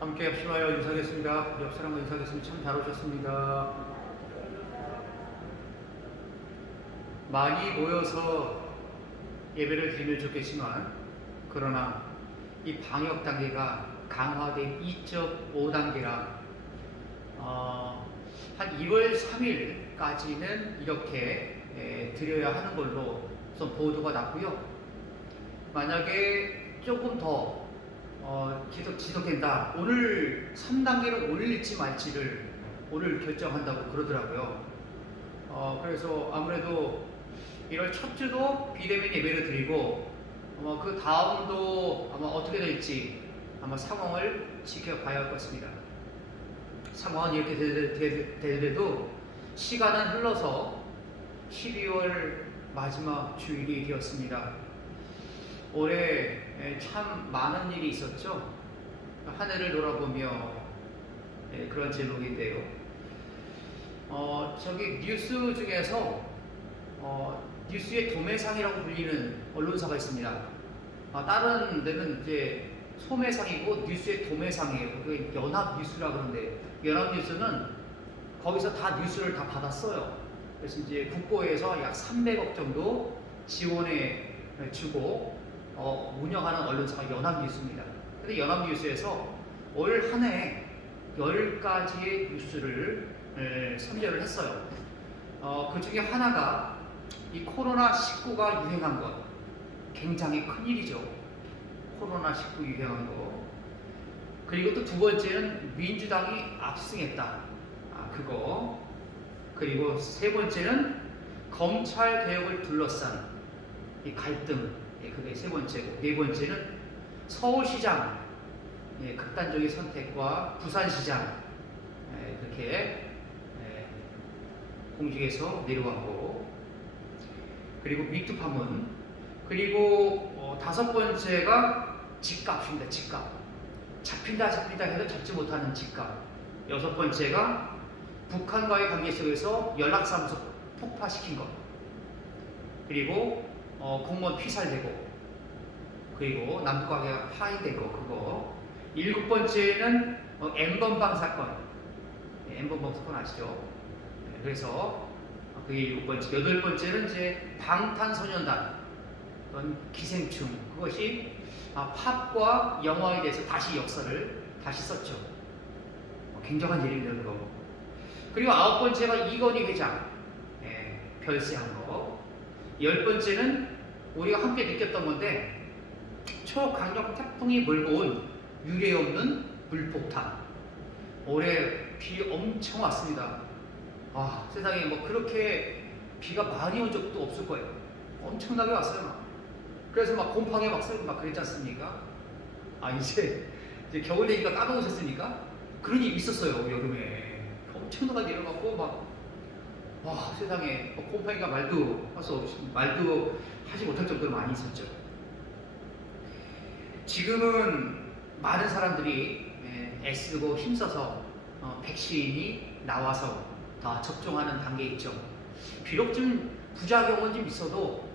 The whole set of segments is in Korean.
함께 합심하여 인사하겠습니다. 옆 사람과 인사하겠습니다. 참 잘 오셨습니다. 많이 모여서 예배를 드리면 좋겠지만, 그러나 이 방역 단계가 강화된 2.5단계라 한 2월 3일까지는 이렇게 드려야 하는 걸로 우선 보도가 났고요. 만약에 조금 더 지속된다. 오늘 3단계를 올릴지 말지를 오늘 결정한다고 그러더라고요. 그래서 아무래도 1월 첫 주도 비대면 예배를 드리고 그 다음도 아마 어떻게 될지 아마 상황을 지켜봐야 할 것 같습니다. 상황은 이렇게 되더라도 시간은 흘러서 12월 마지막 주일이 되었습니다. 올해 참 많은 일이 있었죠. 한 해를 돌아보며 그런 제목인데요. 저기 뉴스 중에서 뉴스의 도매상이라고 불리는 언론사가 있습니다. 다른 데는 이제 소매상이고 뉴스의 도매상이에요. 그게 연합뉴스라 그러는데, 연합뉴스는 거기서 다 뉴스를 다 받았어요. 그래서 이제 국고에서 약 300억 정도 지원해 주고 운영하는 언론사가 연합뉴스입니다. 근데 연합뉴스에서 올 한 해 10가지의 뉴스를 선별을 했어요. 그 중에 하나가 이 코로나19가 유행한 것. 굉장히 큰일이죠. 코로나19 유행한 거. 그리고 또 두 번째는 민주당이 압승했다. 그거. 그리고 세 번째는 검찰 개혁을 둘러싼 이 갈등. 그게 세 번째고, 네 번째는 서울시장 극단적인 선택과 부산시장 이렇게 공직에서 내려가고, 그리고 미투 파문, 그리고 다섯 번째가 집값입니다. 집값. 잡힌다 해도 잡지 못하는 집값. 여섯 번째가 북한과의 관계 속에서 연락사무소 폭파시킨 것. 그리고 공무원 피살되고, 그리고 남북관계가 파해되고, 그거. 일곱 번째는 N번방 사건. N번방 사건 아시죠? 그래서 그게 일곱 번째. 여덟 번째는 이제 방탄소년단 기생충. 그것이 팝과 영화에 대해서 다시 역사를 다시 썼죠. 굉장한 일입니다, 그거. 그리고 아홉 번째가 이건희 회장 별세한 거. 열 번째는 우리가 함께 느꼈던 건데, 초강력 태풍이 몰고 온 유례 없는 물폭탄. 올해 비 엄청 왔습니다. 세상에 뭐 그렇게 비가 많이 온 적도 없을 거예요. 엄청나게 왔어요. 막. 그래서 막 곰팡이 막 쓰고 막 그랬지 않습니까? 이제 겨울 되니까 까먹으셨습니까? 그런 일이 있었어요, 여름에. 엄청나게 내려갖고 세상에 곰팡이가 말도 하지 못할 정도로 많이 있었죠. 지금은 많은 사람들이 애쓰고 힘써서 백신이 나와서 다 접종하는 단계에 있죠. 비록 좀 부작용은 좀 있어도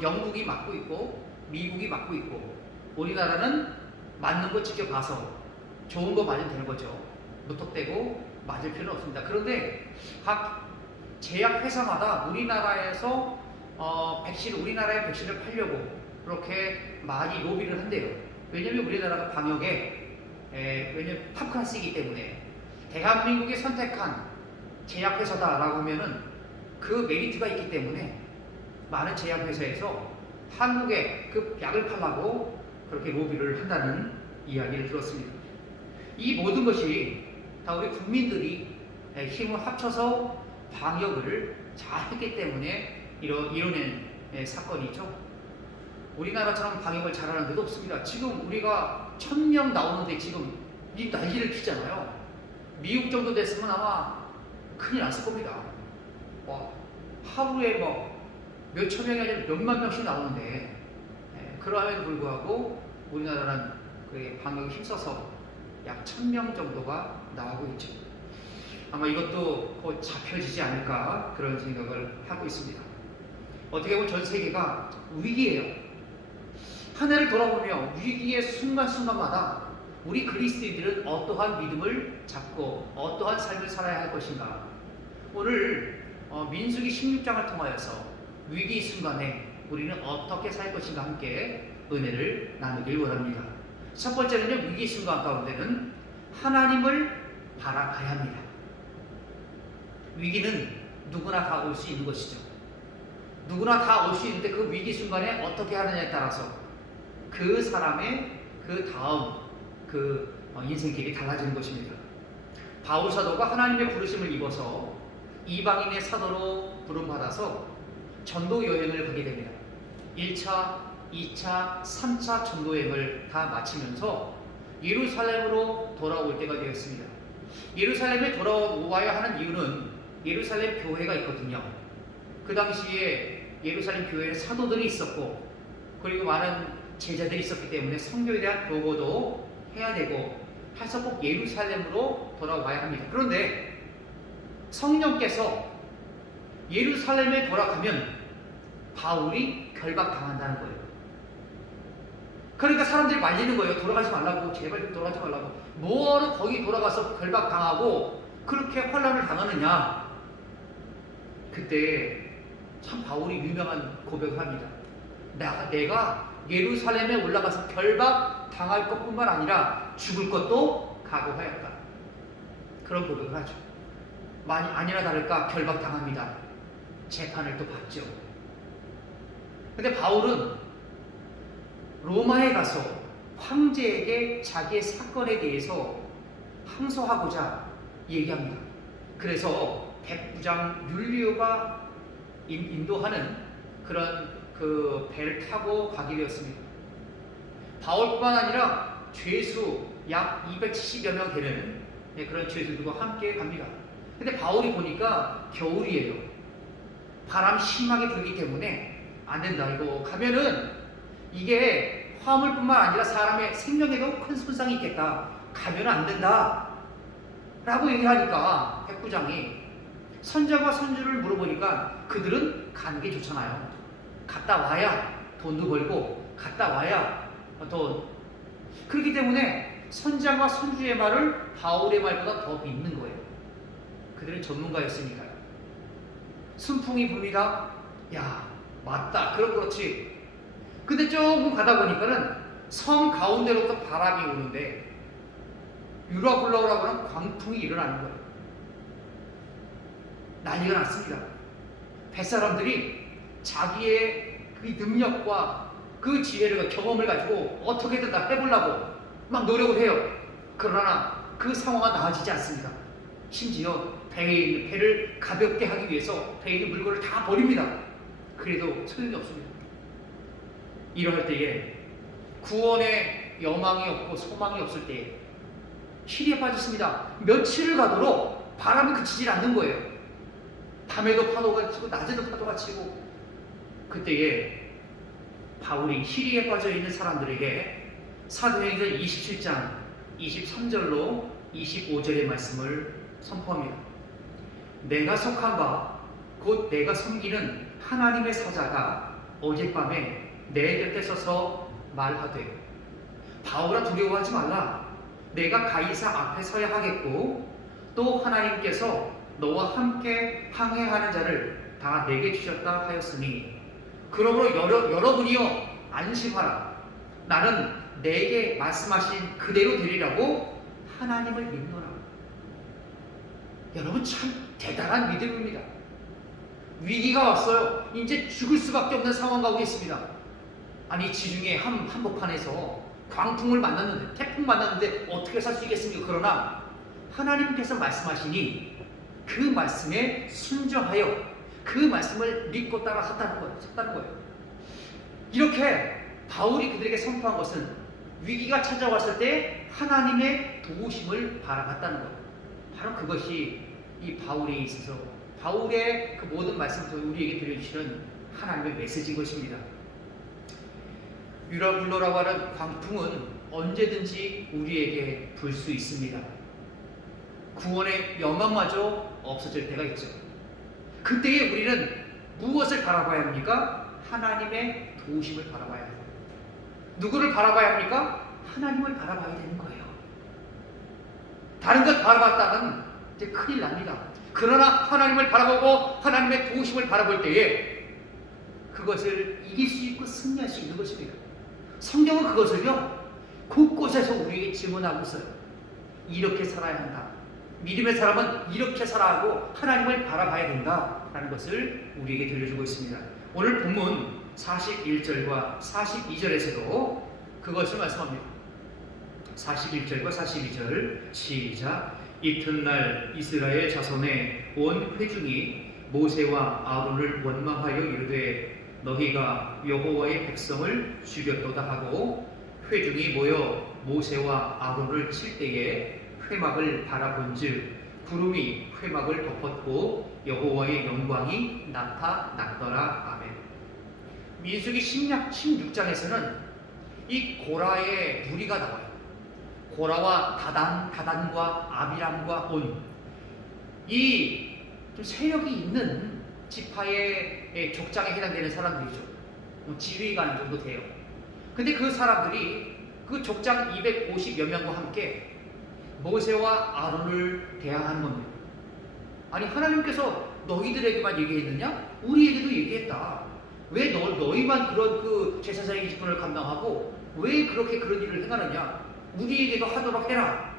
영국이 맞고 있고 미국이 맞고 있고, 우리나라는 맞는 거 지켜봐서 좋은 거 맞으면 되는 거죠. 무턱대고 맞을 필요는 없습니다. 그런데 각 제약회사마다 우리나라에서 우리나라의 백신을 팔려고 그렇게 많이 로비를 한대요. 왜냐면 우리나라가 방역에 왜냐면 탑클래스이기 때문에, 대한민국이 선택한 제약회사다라고 하면은 그 메리트가 있기 때문에 많은 제약회사에서 한국에 그 약을 팔라고 그렇게 로비를 한다는 이야기를 들었습니다. 이 모든 것이 다 우리 국민들이 힘을 합쳐서 방역을 잘 했기 때문에 이뤄낸 사건이죠. 우리나라처럼 방역을 잘하는 데도 없습니다. 지금 우리가 1000명 나오는데 지금 이 난리를 피잖아요. 미국 정도 됐으면 아마 큰일 났을 겁니다. 하루에 몇천 명이 아니라 몇만 명씩 나오는데, 그러함에도 불구하고 우리나라는 방역에 힘써서 약 1000명 정도가 나오고 있죠. 아마 이것도 곧 잡혀지지 않을까 그런 생각을 하고 있습니다. 어떻게 보면 전 세계가 위기예요. 한 해를 돌아보며 위기의 순간순간마다 우리 그리스도인들은 어떠한 믿음을 잡고 어떠한 삶을 살아야 할 것인가? 오늘 민수기 16장을 통하여서 위기 순간에 우리는 어떻게 살 것인가 함께 은혜를 나누길 원합니다. 첫 번째는요, 위기 순간 가운데는 하나님을 바라봐야 합니다. 위기는 누구나 다 올 수 있는 것이죠. 누구나 다 올 수 있는데 그 위기 순간에 어떻게 하느냐에 따라서 그 사람의 그 다음 인생길이 달라지는 것입니다. 바울 사도가 하나님의 부르심을 입어서 이방인의 사도로 부름받아서 전도 여행을 가게 됩니다. 1차, 2차, 3차 전도 여행을 다 마치면서 예루살렘으로 돌아올 때가 되었습니다. 예루살렘에 돌아와야 하는 이유는 예루살렘 교회가 있거든요. 그 당시에 예루살렘 교회에 사도들이 있었고 그리고 많은 제자들이 있었기 때문에 선교에 대한 보고도 해야 되고 해서 꼭 예루살렘으로 돌아와야 합니다. 그런데 성령께서 예루살렘에 돌아가면 바울이 결박당한다는 거예요. 그러니까 사람들이 말리는 거예요. 돌아가지 말라고, 제발 돌아가지 말라고. 뭐하러 거기 돌아가서 결박당하고 그렇게 환난을 당하느냐. 그때 참 바울이 유명한 고백을 합니다. 내가 예루살렘에 올라가서 결박 당할 것뿐만 아니라 죽을 것도 각오하였다. 그런 고백을 하죠. 아니나 다를까 결박 당합니다. 재판을 또 받죠. 근데 바울은 로마에 가서 황제에게 자기의 사건에 대해서 항소하고자 얘기합니다. 그래서 백부장 율리오가 인도하는 그런 그 배를 타고 가게 되었습니다. 바울뿐만 아니라 죄수 약 270여 명 되는 그런 죄수들과 함께 갑니다. 근데 바울이 보니까 겨울이에요. 바람 심하게 불기 때문에 안 된다. 이거 가면은 이게 화물뿐만 아니라 사람의 생명에도 큰 손상이 있겠다. 가면 안 된다. 라고 얘기를 하니까 백부장이 선자와 선주를 물어보니까 그들은 가는 게 좋잖아요. 갔다 와야 돈도 벌고 갔다 와야 돈. 그렇기 때문에 선장과 선주의 말을 바울의 말보다 더 믿는 거예요. 그들은 전문가였으니까요. 순풍이 붑니다. 야, 맞다. 그렇지. 근데 조금 가다 보니까는 섬 가운데로부터 바람이 오는데 유라굴라라고 하는 광풍이 일어나는 거예요. 난리가 났습니다. 뱃사람들이 자기의 그 능력과 그 지혜를, 경험을 가지고 어떻게든 다 해보려고 막 노력을 해요. 그러나 그 상황은 나아지지 않습니다. 심지어 배를 가볍게 하기 위해서 배에 있는 물건을 다 버립니다. 그래도 소용이 없습니다. 이럴 때에 구원의 여망이 없고 소망이 없을 때에 시리에 빠졌습니다. 며칠을 가도록 바람이 그치질 않는 거예요. 밤에도 파도가 치고 낮에도 파도가 치고. 그때에 바울이 시리에 빠져있는 사람들에게 사도행전 27장 23절로 25절의 말씀을 선포합니다. 내가 속한 바 곧 내가 섬기는 하나님의 사자가 어젯밤에 내 곁에 서서 말하되 바울아 두려워하지 말라. 내가 가이사 앞에 서야 하겠고 또 하나님께서 너와 함께 항해하는 자를 다 내게 주셨다 하였으니 그러므로 여러분이여 안심하라. 나는 내게 말씀하신 그대로 되리라고 하나님을 믿노라. 여러분 참 대단한 믿음입니다. 위기가 왔어요. 이제 죽을 수밖에 없는 상황 가운데 있습니다. 아니 지중해 한복판에서 광풍을 만났는데, 태풍 만났는데 어떻게 살 수 있겠습니까? 그러나 하나님께서 말씀하시니 그 말씀에 순종하여 그 말씀을 믿고 따라 섰다는 거예요. 이렇게 바울이 그들에게 선포한 것은 위기가 찾아왔을 때 하나님의 도우심을 바라봤다는 거예요. 바로 그것이 이 바울에 있어서 바울의 그 모든 말씀을 우리에게 들려주시는 하나님의 메시지인 것입니다. 유라굴로라고 하는 광풍은 언제든지 우리에게 불 수 있습니다. 구원의 여망마저 없어질 때가 있죠. 그때에 우리는 무엇을 바라봐야 합니까? 하나님의 도우심을 바라봐야 합니다. 누구를 바라봐야 합니까? 하나님을 바라봐야 되는 거예요. 다른 것 바라봤다는 이제 큰일 납니다. 그러나 하나님을 바라보고 하나님의 도우심을 바라볼 때에 그것을 이길 수 있고 승리할 수 있는 것입니다. 성경은 그것을요 곳곳에서 우리에게 증언하고 있어요. 이렇게 살아야 한다. 믿음의 사람은 이렇게 살아야 하고 하나님을 바라봐야 된다라는 것을 우리에게 들려주고 있습니다. 오늘 본문 41절과 42절에서도 그것을 말씀합니다. 41절과 42절 시작. 이튿날 이스라엘 자손의 온 회중이 모세와 아론을 원망하여 이르되 너희가 여호와의 백성을 죽였도다 하고 회중이 모여 모세와 아론을 칠 때에 회막을 바라본즉 구름이 회막을 덮었고 여호와의 영광이 나타났더라. 아멘. 민수기 16장에서는 이 고라의 무리가 나와요. 고라와 다단과 아비람과 온 이 좀 세력이 있는 지파의 족장에 해당되는 사람들이죠. 지휘관 정도 돼요. 근데 그 사람들이 그 족장 250여 명과 함께 모세와 아론을 대항하는 겁니다. 아니 하나님께서 너희들에게만 얘기했느냐? 우리에게도 얘기했다. 왜 너희만 그런 그 제사장의 직분을 감당하고 왜 그렇게 그런 일을 행하느냐? 우리에게도 하도록 해라.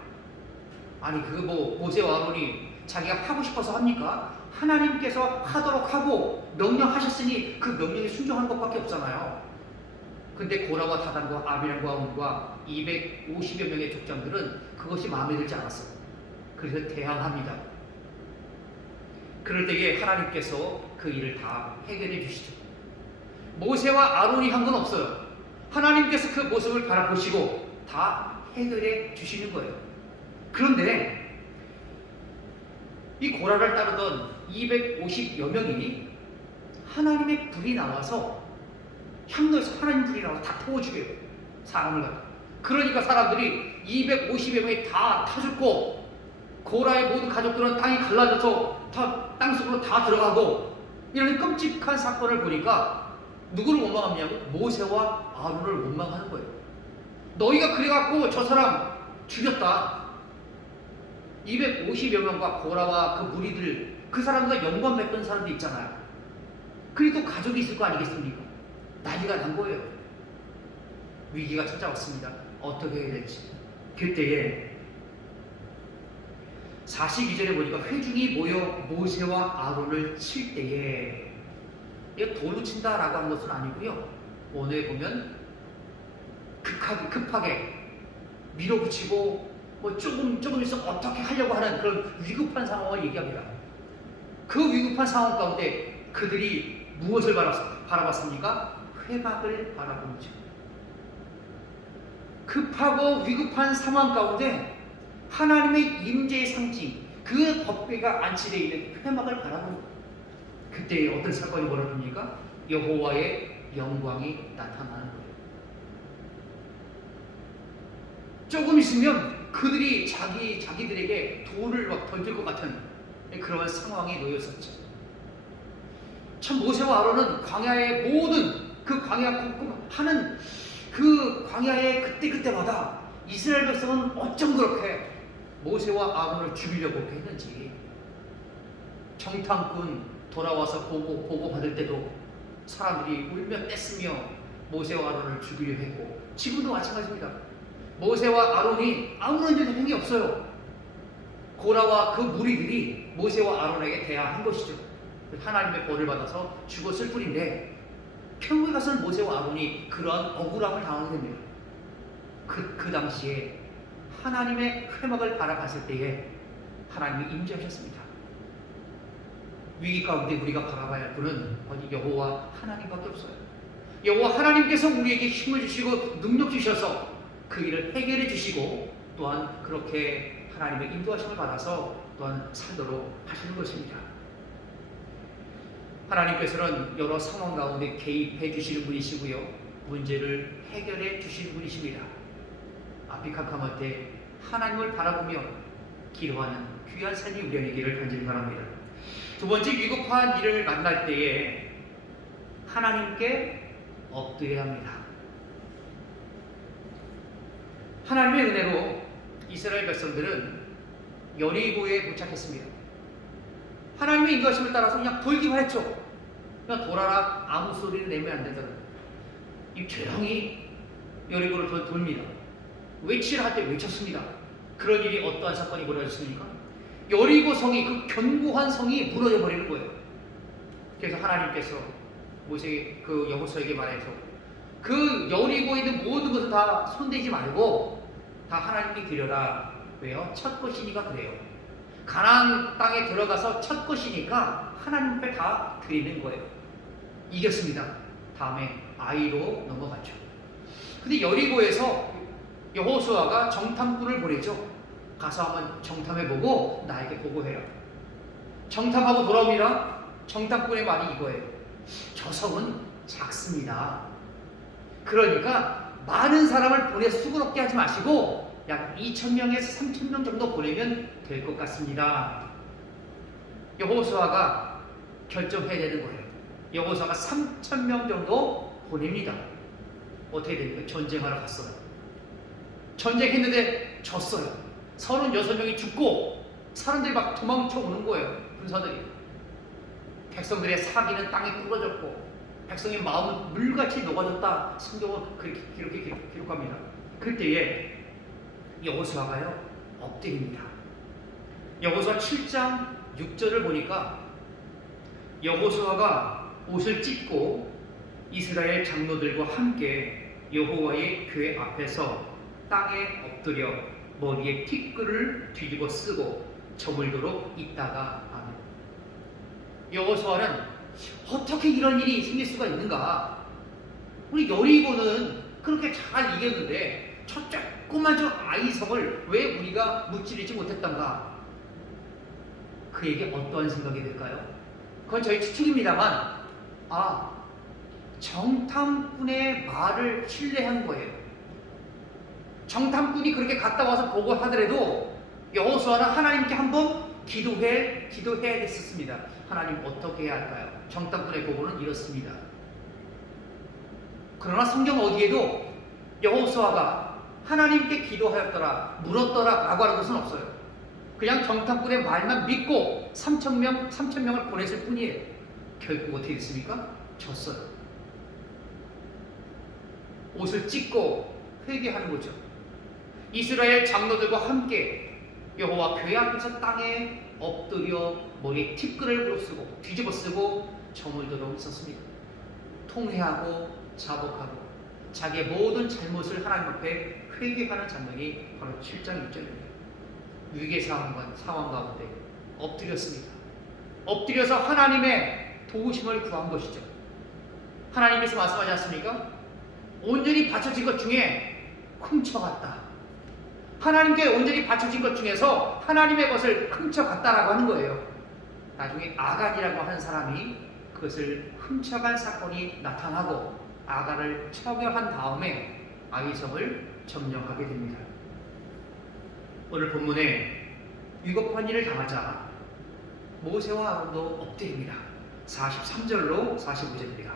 아니 그거 뭐 모세와 아론이 자기가 하고 싶어서 합니까? 하나님께서 하도록 하고 명령하셨으니 그 명령에 순종하는 것밖에 없잖아요. 근데 고라와 다단과 아비람과 온과 250여 명의 족장들은 그것이 마음에 들지 않았어요. 그래서 대항합니다. 그럴 때에 하나님께서 그 일을 다 해결해 주시죠. 모세와 아론이 한 건 없어요. 하나님께서 그 모습을 바라보시고 다 해결해 주시는 거예요. 그런데 이 고라를 따르던 250여 명이 하나님의 불이 나와서 향로에서 하나님 불이 나와서 다 태워 죽여요. 사람을 갖다. 그러니까 사람들이 250여 명이 다 타죽고 고라의 모든 가족들은 땅이 갈라져서 다 땅속으로 다 들어가고 이런 끔찍한 사건을 보니까 누구를 원망하냐고? 모세와 아론을 원망하는 거예요. 너희가 그래갖고 저 사람 죽였다. 250여 명과 고라와 그 무리들, 그 사람들과 연관 맺던 사람들 있잖아요. 그래도 가족이 있을 거 아니겠습니까? 난리가 난 거예요. 위기가 찾아왔습니다. 어떻게 해야 될지. 그때에 42절에 보니까 회중이 모여 모세와 아론을 칠 때에 이거 돌로 친다라고 하는 것은 아니고요. 오늘 보면 급하게 밀어붙이고 뭐 조금 있어 어떻게 하려고 하는 그런 위급한 상황을 얘기합니다. 그 위급한 상황 가운데 그들이 무엇을 바라봤습니까? 회막을 바라본 중. 급하고 위급한 상황 가운데 하나님의 임재의 상징, 그 법궤가 안치되어 있는 회막을 바라본 거예요. 그때 어떤 사건이 벌어집니까? 여호와의 영광이 나타나는 거예요. 조금 있으면 그들이 자기들에게 돌을 막 던질 것 같은 그런 상황에 놓였었죠. 참 모세와 아론은 광야의 모든 그 광야 하는 그 광야의 그때마다 이스라엘 백성은 어쩜 그렇게 모세와 아론을 죽이려고 했는지. 정탐꾼 돌아와서 보고 받을 때도 사람들이 울며 떼쓰며 모세와 아론을 죽이려 했고, 지금도 마찬가지입니다. 모세와 아론이 아무런 행위 없어요. 고라와 그 무리들이 모세와 아론에게 대항한 것이죠. 하나님의 벌을 받아서 죽었을 뿐인데 결국에 가서는 모세와 아론이 그러한 억울함을 당하게 됩니다. 그 당시에 하나님의 회막을 바라봤을 때에 하나님이 임재하셨습니다. 위기 가운데 우리가 바라봐야 할 분은 어디 여호와 하나님밖에 없어요. 여호와 하나님께서 우리에게 힘을 주시고 능력 주셔서 그 일을 해결해 주시고 또한 그렇게 하나님의 인도하심을 받아서 또한 살도록 하시는 것입니다. 하나님께서는 여러 상황 가운데 개입해 주시는 분이시고요, 문제를 해결해 주시는 분이십니다. 앞이 캄캄할 때 하나님을 바라보며 기도하는 귀한 삶이 우리 안에 있기를 간절히 바랍니다. 두 번째, 위급한 일을 만날 때에 하나님께 엎드려야 합니다. 하나님의 은혜로 이스라엘 백성들은 여리고에 도착했습니다. 하나님의 인도하심을 따라서 그냥 돌기만 했죠. 그냥 돌아라, 아무 소리를 내면 안 되더라고요. 이 조용히 여리고를 돕니다. 외치라 할 때 외쳤습니다. 그런 일이 어떠한 사건이 벌어졌습니까? 여리고 성이, 그 견고한 성이 무너져 버리는 거예요. 그래서 하나님께서 여호수아에게 말해서 그 여리고에 있는 모든 것을 다 손대지 말고 다 하나님께 드려라. 왜요? 첫 것이니까 그래요. 가나안 땅에 들어가서 첫 것이니까 하나님께 다 드리는 거예요. 이겼습니다. 다음에 아이로 넘어갔죠. 근데 여리고에서 여호수아가 정탐꾼을 보내죠. 가서 한번 정탐해보고 나에게 보고해라. 정탐하고 돌아옵니다. 정탐꾼의 말이 이거예요. 저 성은 작습니다. 그러니까 많은 사람을 보내 수고롭게 하지 마시고 약 2,000명에서 3,000명 정도 보내면 될 것 같습니다. 여호수아가 결정해야 되는 거예요. 여호수아가 3,000명 정도 보냅니다. 어떻게 됩니까? 전쟁하러 갔어요. 전쟁했는데 졌어요. 36명이 죽고 사람들이 막 도망쳐 오는 거예요. 군사들이. 백성들의 사기는 땅에 부러졌고 백성의 마음은 물같이 녹아졌다. 성경은 그렇게 기록합니다. 그때에 여호수아가요 엎드립니다. 여호수아 7장 6절을 보니까 여호수아가 옷을 찢고 이스라엘 장로들과 함께 여호와의 교회 앞에서 땅에 엎드려 머리에 티끌을 뒤집어 쓰고 저물도록 있다가 아멘. 여호수아는 어떻게 이런 일이 생길 수가 있는가? 우리 여리고는 그렇게 잘 이겼는데 저 조그만 저 아이성을 왜 우리가 무찌르지 못했던가? 그에게 어떠한 생각이 들까요? 그건 저희 추측입니다만 정탐꾼의 말을 신뢰한 거예요. 정탐꾼이 그렇게 갔다 와서 보고하더라도 여호수아는 하나님께 한번 기도해야겠었습니다. 하나님 어떻게 해야 할까요? 정탐꾼의 보고는 이렇습니다. 그러나 성경 어디에도 여호수아가 하나님께 기도하였더라, 물었더라 라고 하는 것은 없어요. 그냥 정탐꾼의 말만 믿고 3,000명을 보냈을 뿐이에요. 결국 어떻게 됐습니까? 졌어요. 옷을 찢고 회개하는 거죠. 이스라엘 장로들과 함께 여호와 교회 앞에서 땅에 엎드려 머리에 티끌을 쓰고 뒤집어 쓰고 저물도록 있었습니다. 통회하고 자복하고 자기의 모든 잘못을 하나님 앞에 회개하는 장면이 바로 7장 6절입니다. 위기 상황 가운데 엎드렸습니다. 엎드려서 하나님의 도우심을 구한 것이죠. 하나님께서 말씀하지 않습니까? 온전히 바쳐진 것 중에 훔쳐갔다. 하나님께 온전히 바쳐진 것 중에서 하나님의 것을 훔쳐갔다라고 하는 거예요. 나중에 아간이라고 하는 사람이 그것을 훔쳐간 사건이 나타나고 아간을 처벌한 다음에 아이성을 점령하게 됩니다. 오늘 본문에 위급한 일을 당하자 모세와 아론도 엎드립니다. 43절로 45절입니다.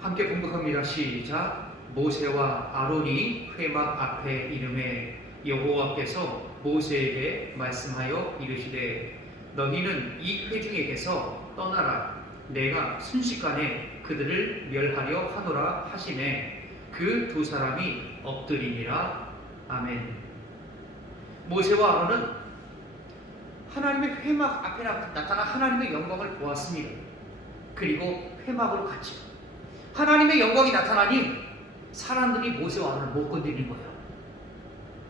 함께 공독합니다. 시작. 모세와 아론이 회막 앞에 이름에 여호와께서 모세에게 말씀하여 이르시되 너희는 이 회중에게서 떠나라. 내가 순식간에 그들을 멸하려 하노라 하시매 그 두 사람이 엎드리니라. 아멘. 모세와 아론은 하나님의 회막 앞에 나타난 하나님의 영광을 보았습니다. 그리고 회막으로 갔죠. 하나님의 영광이 나타나니 사람들이 모세와 아론을 못 건드리는 거예요.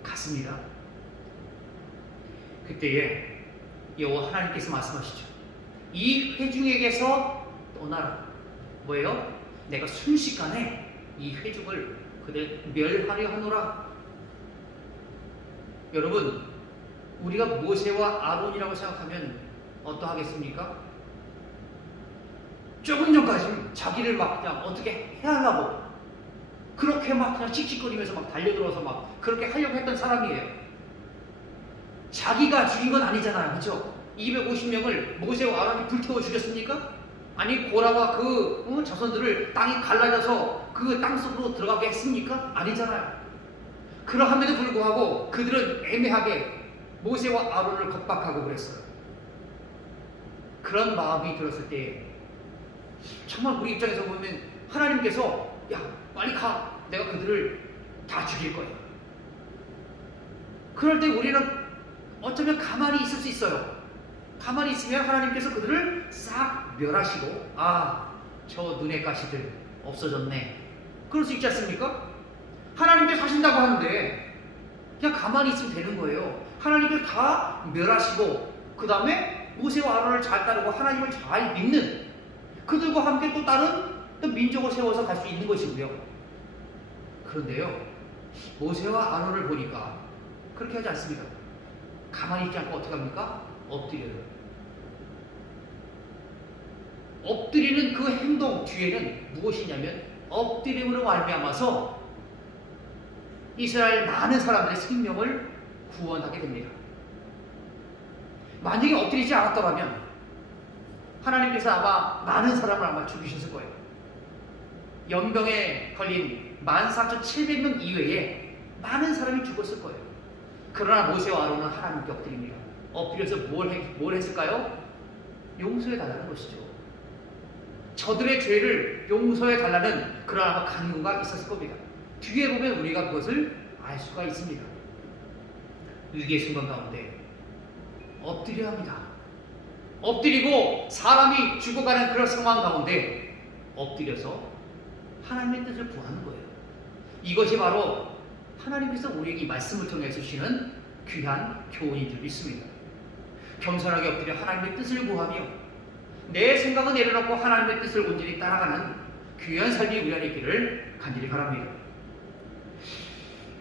갔습니다. 그때에 여호와 하나님께서 말씀하시죠. 이 회중에게서 떠나라. 뭐예요? 내가 순식간에 이 회중을 그들 멸하려 하노라. 여러분, 우리가 모세와 아론이라고 생각하면 어떠하겠습니까? 조금 전까지 자기를 막 그냥 어떻게 해야 하려고 그렇게 막 그냥 씩씩거리면서 막 달려들어서 막 그렇게 하려고 했던 사람이에요. 자기가 죽인 건 아니잖아요. 그렇죠? 250명을 모세와 아론이 불태워 죽였습니까? 아니 고라와 그 자손들을 땅이 갈라져서 그 땅속으로 들어가게 했습니까? 아니잖아요. 그러함에도 불구하고 그들은 애매하게 모세와 아론을 겁박하고 그랬어요. 그런 마음이 들었을 때 정말 우리 입장에서 보면 하나님께서 야 빨리 가, 내가 그들을 다 죽일 거야. 그럴 때 우리는 어쩌면 가만히 있을 수 있어요. 가만히 있으면 하나님께서 그들을 싹 멸하시고 저 눈의 가시들 없어졌네, 그럴 수 있지 않습니까? 하나님께서 하신다고 하는데 그냥 가만히 있으면 되는 거예요. 하나님께서 다 멸하시고 그 다음에 모세와 아론을 잘 따르고 하나님을 잘 믿는 그들과 함께 또 다른 또 민족을 세워서 갈 수 있는 것이고요. 그런데요, 모세와 아론을 보니까 그렇게 하지 않습니다. 가만히 있지 않고 어떻게 합니까? 엎드려요. 엎드리는 그 행동 뒤에는 무엇이냐면 엎드림으로 말미암아서 이스라엘 많은 사람들의 생명을 구원하게 됩니다. 만약에 엎드리지 않았더라면 하나님께서 아마 많은 사람을 아마 죽이셨을 거예요. 연병에 걸린 14,700명 이외에 많은 사람이 죽었을 거예요. 그러나 모세와 아론은 하나님께 엎드립니다. 엎드려서 뭘 했을까요? 용서해 달라는 것이죠. 저들의 죄를 용서해 달라는 그런 아마 간구가 있었을 겁니다. 뒤에 보면 우리가 그것을 알 수가 있습니다. 위기의 순간 가운데 엎드려야 합니다. 엎드리고 사람이 죽어가는 그런 상황 가운데 엎드려서 하나님의 뜻을 구하는 거예요. 이것이 바로 하나님께서 우리에게 이 말씀을 통해 주시는 귀한 교훈인 줄 믿습니다. 겸손하게 엎드려 하나님의 뜻을 구하며 내 생각은 내려놓고 하나님의 뜻을 온전히 따라가는 귀한 삶이 우리 안에 있기를 간절히 바랍니다.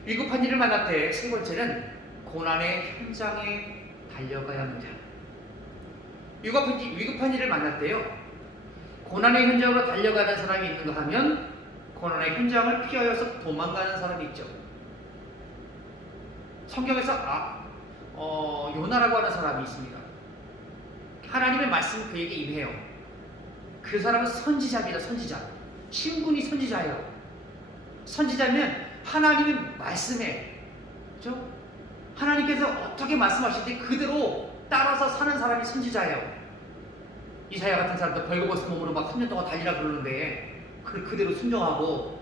위급한 일을 만날 때 세 번째는 고난의 현장에 달려가야 합니다. 위급한 일을 만날 때요, 고난의 현장으로 달려가는 사람이 있는가 하면 고난의 현장을 피하여서 도망가는 사람이 있죠. 성경에서 요나라고 하는 사람이 있습니다. 하나님의 말씀이 그에게 임해요. 그 사람은 선지자입니다. 선지자. 신분이 선지자예요. 선지자면 하나님의 말씀에, 그렇죠? 하나님께서 어떻게 말씀하실 때 그대로 따라서 사는 사람이 선지자예요. 이사야 같은 사람도 벌거벗은 몸으로 막 3년 동안 달리라 그러는데 그대로 순종하고,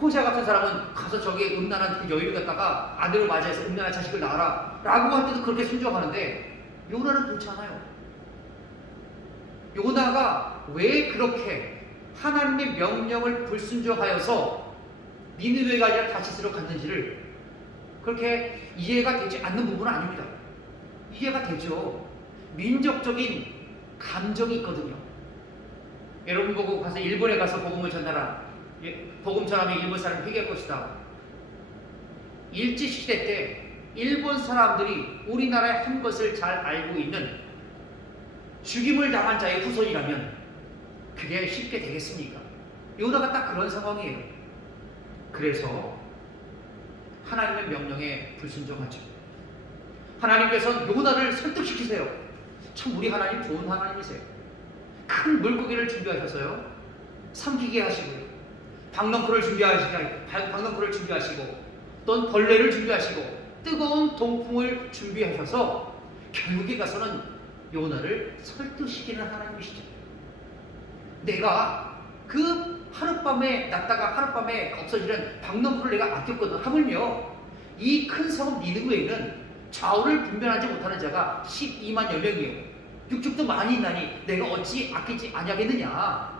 호세아 같은 사람은 가서 저기 음란한 그 여인을 갖다가 아내로 맞이해서 음란한 자식을 낳아라 라고 할 때도 그렇게 순종하는데 요나는 그렇지 않아요. 요나가 왜 그렇게 하나님의 명령을 불순종하여서 니느웨가 아니라 다시스로 갔는지를 그렇게 이해가 되지 않는 부분은 아닙니다. 이해가 되죠. 민족적인 감정이 있거든요. 여러분 보고 가서 일본에 가서 복음을 전하라, 복음 전하면 일본 사람이 회개할 것이다. 일제시대 때 일본 사람들이 우리나라에 한 것을 잘 알고 있는 죽임을 당한 자의 후손이라면 그게 쉽게 되겠습니까? 요나가 딱 그런 상황이에요. 그래서 하나님의 명령에 불순종하죠. 하나님께서는 요나를 설득시키세요. 참 우리 하나님 좋은 하나님이세요. 큰 물고기를 준비하셔서요, 삼키게 하시고요, 박넝쿨을 준비하시고 또 벌레를 준비하시고 뜨거운 동풍을 준비하셔서 결국에 가서는 요나를 설득시키는 하나님이시죠. 내가 그 하룻밤에 났다가 하룻밤에 없어지는 박넝쿨을 내가 아꼈거든. 하물며 이 큰 성읍 니느웨에는 좌우를 분별하지 못하는 자가 12만여 명이요 육축도 많이 있나니 내가 어찌 아끼지 아니하겠느냐.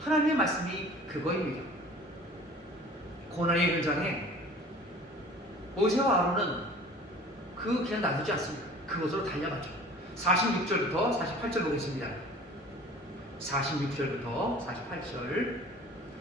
하나님의 말씀이 그거입니다. 고난의 현장에 모세와 아론은 그냥 놔두지 않습니다. 그곳으로 달려가죠. 46절부터 48절 보겠습니다. 46절부터 48절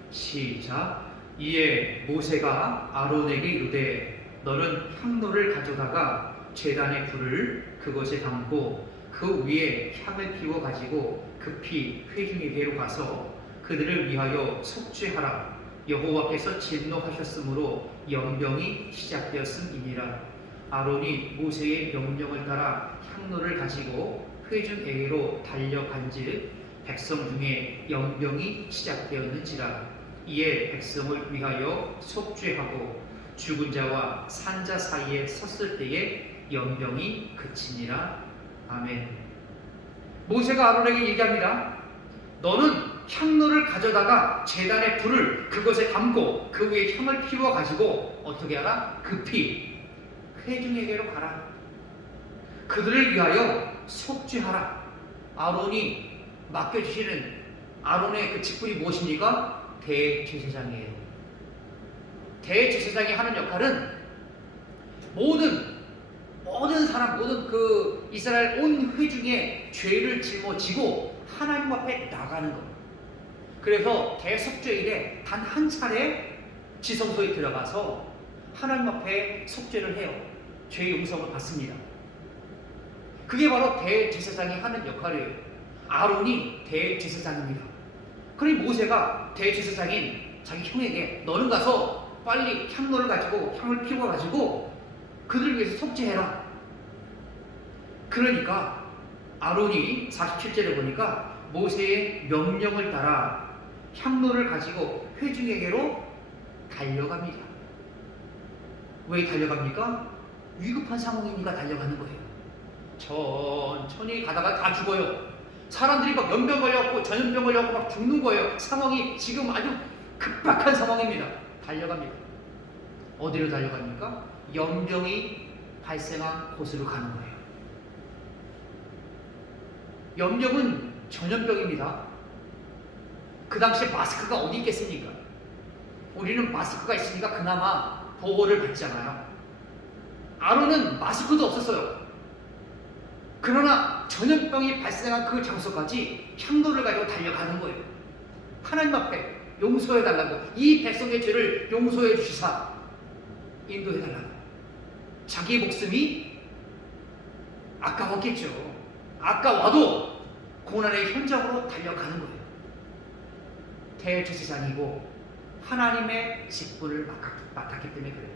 시작. 이에 모세가 아론에게 이르되 너는 향로를 가져다가 제단의 불을 그것에 담고 그 위에 향을 피워 가지고 급히 회중에게로 가서 그들을 위하여 속죄하라. 여호와께서 진노하셨으므로 연병이 시작되었음이니라. 아론이 모세의 명령을 따라 향로를 가지고 회중에게로 달려간즉 백성 중에 연병이 시작되었는지라. 이에 백성을 위하여 속죄하고 죽은 자와 산 자 사이에 섰을 때에 연병이 그치니라. 아멘. 모세가 아론에게 얘기합니다. 너는 향로를 가져다가 제단의 불을 그것에 담고 그 위에 향을 피워 가지고 어떻게 하라? 급히 회중에게로 가라. 그들을 위하여 속죄하라. 아론이 맡겨주시는 아론의 그 직분이 무엇입니까? 대제사장이에요. 대제사장이 하는 역할은 모든 사람, 모든 그 이스라엘 온 회중의 죄를 짊어지고 하나님 앞에 나가는 것. 그래서 대속죄일에 단 한 차례 지성소에 들어가서 하나님 앞에 속죄를 해요. 죄 용서를 받습니다. 그게 바로 대제사장이 하는 역할이에요. 아론이 대제사장입니다. 그러니 모세가 대제사장인 자기 형에게 너는 가서 빨리 향로를 가지고 향을 피워가지고 그들을 위해서 속죄해라. 그러니까 아론이 47절에 보니까 모세의 명령을 따라 향로를 가지고 회중에게로 달려갑니다. 왜 달려갑니까? 위급한 상황이니까 달려가는 거예요. 천천히 가다가 다 죽어요. 사람들이 막 연병 걸려갖고 전염병 걸려갖고 막 죽는 거예요. 상황이 지금 아주 급박한 상황입니다. 달려갑니다. 어디로 달려갑니까? 연병이 발생한 곳으로 가는 거예요. 연병은 전염병입니다. 그 당시에 마스크가 어디 있겠습니까? 우리는 마스크가 있으니까 그나마 보호를 받잖아요. 아론은 마스크도 없었어요. 그러나 전염병이 발생한 그 장소까지 향로를 가지고 달려가는 거예요. 하나님 앞에 용서해달라고, 이 백성의 죄를 용서해 주시사 인도해달라고. 자기 목숨이 아까웠겠죠. 아까워도 고난의 현장으로 달려가는 거예요. 대제사장이고 하나님의 직분을 맡았기 때문에 그래요.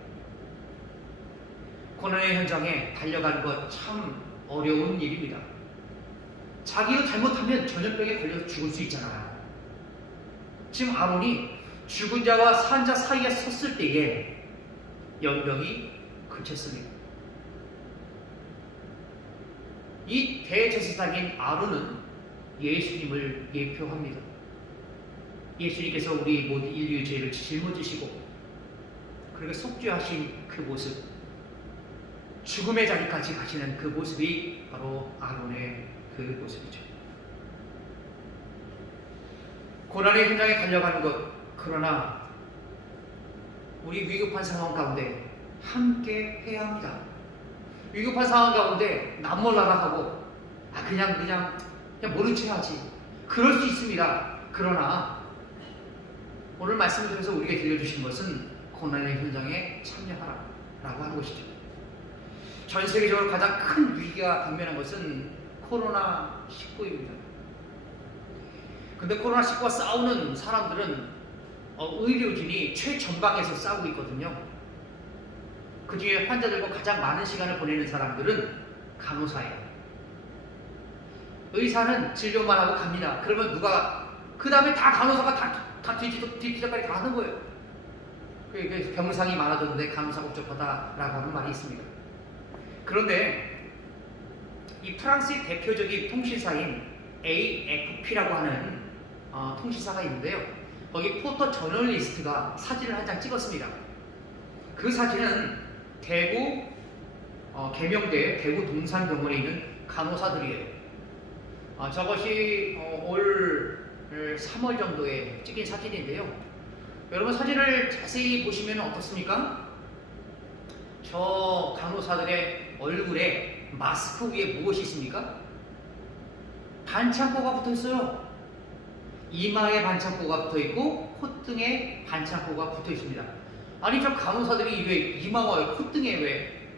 고난의 현장에 달려가는 것 참 어려운 일입니다. 자기가 잘못하면 전염병에 걸려서 죽을 수 있잖아요. 지금 아론이 죽은 자와 산 자 사이에 섰을 때에 연병이 그쳤습니다. 이 대제사장인 아론은 예수님을 예표합니다. 예수님께서 우리 모든 인류의 죄를 짊어지시고 그렇게 속죄하신 그 모습, 죽음의 자리까지 가시는 그 모습이 바로 아론의 그 모습이죠. 고난의 현장에 달려가는 것, 그러나 우리 위급한 상황 가운데 함께 해야 합니다. 위급한 상황 가운데 남몰라라 하고 그냥 모른 체 하지, 그럴 수 있습니다. 그러나 오늘 말씀을 통해서 우리에게 들려주신 것은 고난의 현장에 참여하라 라고 하는 것이죠. 전 세계적으로 가장 큰 위기가 당면한 것은 코로나19입니다. 근데 코로나19와 싸우는 사람들은 의료진이 최전방에서 싸우고 있거든요. 그 중에 환자들과 가장 많은 시간을 보내는 사람들은 간호사예요. 의사는 진료만 하고 갑니다. 그러면 누가, 그 다음에 다 간호사가 다 뒤지작까지 다 하는 거예요. 그래서 병상이 많아졌는데 간호사가 부족하다라고 하는 말이 있습니다. 그런데 이 프랑스의 대표적인 통신사인 AFP라고 하는 통신사가 있는데요. 거기 포토 저널리스트가 사진을 한 장 찍었습니다. 그 사진은 대구 계명대 대구 동산병원에 있는 간호사들이에요. 저것이 올 3월 정도에 찍힌 사진인데요. 여러분 사진을 자세히 보시면 어떻습니까? 저 간호사들의 얼굴에 마스크 위에 무엇이 있습니까? 반창고가 붙어 있어요. 이마에 반창고가 붙어 있고 콧등에 반창고가 붙어 있습니다. 아니 저 간호사들이 왜 이마와 콧등에 왜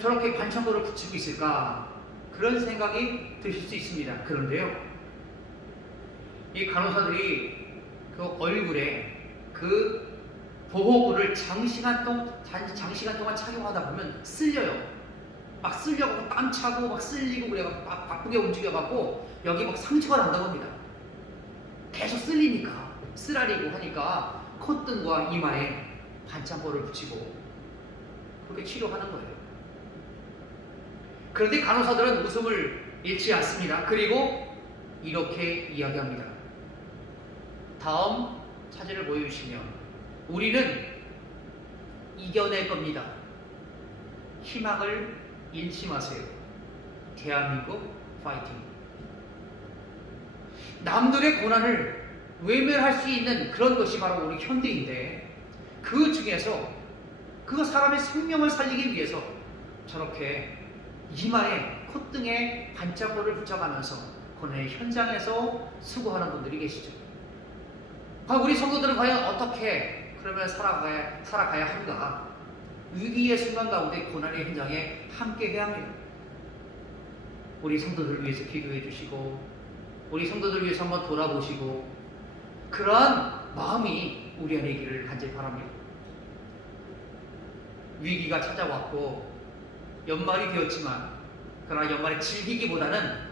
저렇게 반창고를 붙이고 있을까? 그런 생각이 드실 수 있습니다. 그런데요, 이 간호사들이 그 얼굴에 그 보호구를 장시간 동안 착용하다 보면 쓸려요. 막 쓸려고 땀 차고 막 쓸리고 그래 막 바쁘게 움직여갖고 여기 막 상처가 난다고 합니다. 계속 쓸리니까 쓰라리고 하니까 콧등과 이마에 반창고를 붙이고 그렇게 치료하는 거예요. 그런데 간호사들은 웃음을 잃지 않습니다. 그리고 이렇게 이야기합니다. 다음 사진을 보여주시면 우리는 이겨낼 겁니다. 희망을 잃지 마세요. 대한민국 파이팅. 남들의 고난을 외면할 수 있는 그런 것이 바로 우리 현대인데, 그 중에서 그 사람의 생명을 살리기 위해서 저렇게 이마에 콧등에 반짝거를 붙여가면서 고난의 현장에서 수고하는 분들이 계시죠. 우리 성도들은 과연 어떻게 그러면 살아가야 하는가? 위기의 순간 가운데 고난의 현장에 함께 해야 합니다. 우리 성도들을 위해서 기도해 주시고, 우리 성도들을 위해서 한번 돌아보시고, 그러한 마음이 우리 안에 있기를 간절히 바랍니다. 위기가 찾아왔고 연말이 되었지만, 그러나 연말에 즐기기보다는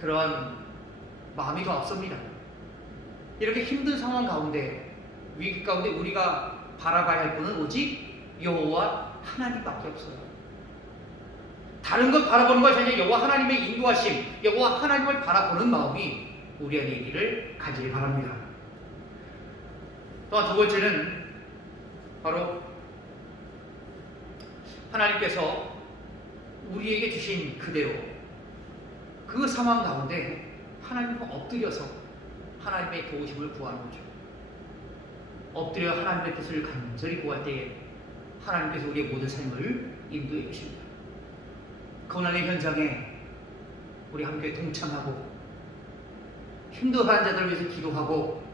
그러한 마음이 더 앞섭니다. 이렇게 힘든 상황 가운데, 위기 가운데 우리가 바라봐야 할 분은 오직 여호와 하나님밖에 없어요. 다른 것 바라보는 것 전혀 여호와 하나님의 인도하심, 여호와 하나님을 바라보는 마음이 우리 안에 있기를 간절히 바랍니다. 또한 두 번째는 바로 하나님께서 우리에게 주신 그대로 그 상황 가운데 하나님과 엎드려서 하나님의 도우심을 구하는 거죠. 엎드려 하나님의 뜻을 간절히 구할 때에 하나님께서 우리의 모든 삶을 인도해 주십니다. 고난의 현장에 우리 함께 동참하고 힘들어하는 자들을 위해서 기도하고,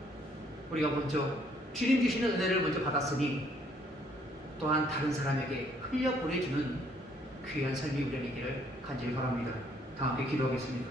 우리가 먼저 주님 주시는 은혜를 먼저 받았으니 또한 다른 사람에게 흘려 보내주는 귀한 삶이 우리 안에 있기를 간절히 바랍니다. 다 함께 기도하겠습니다.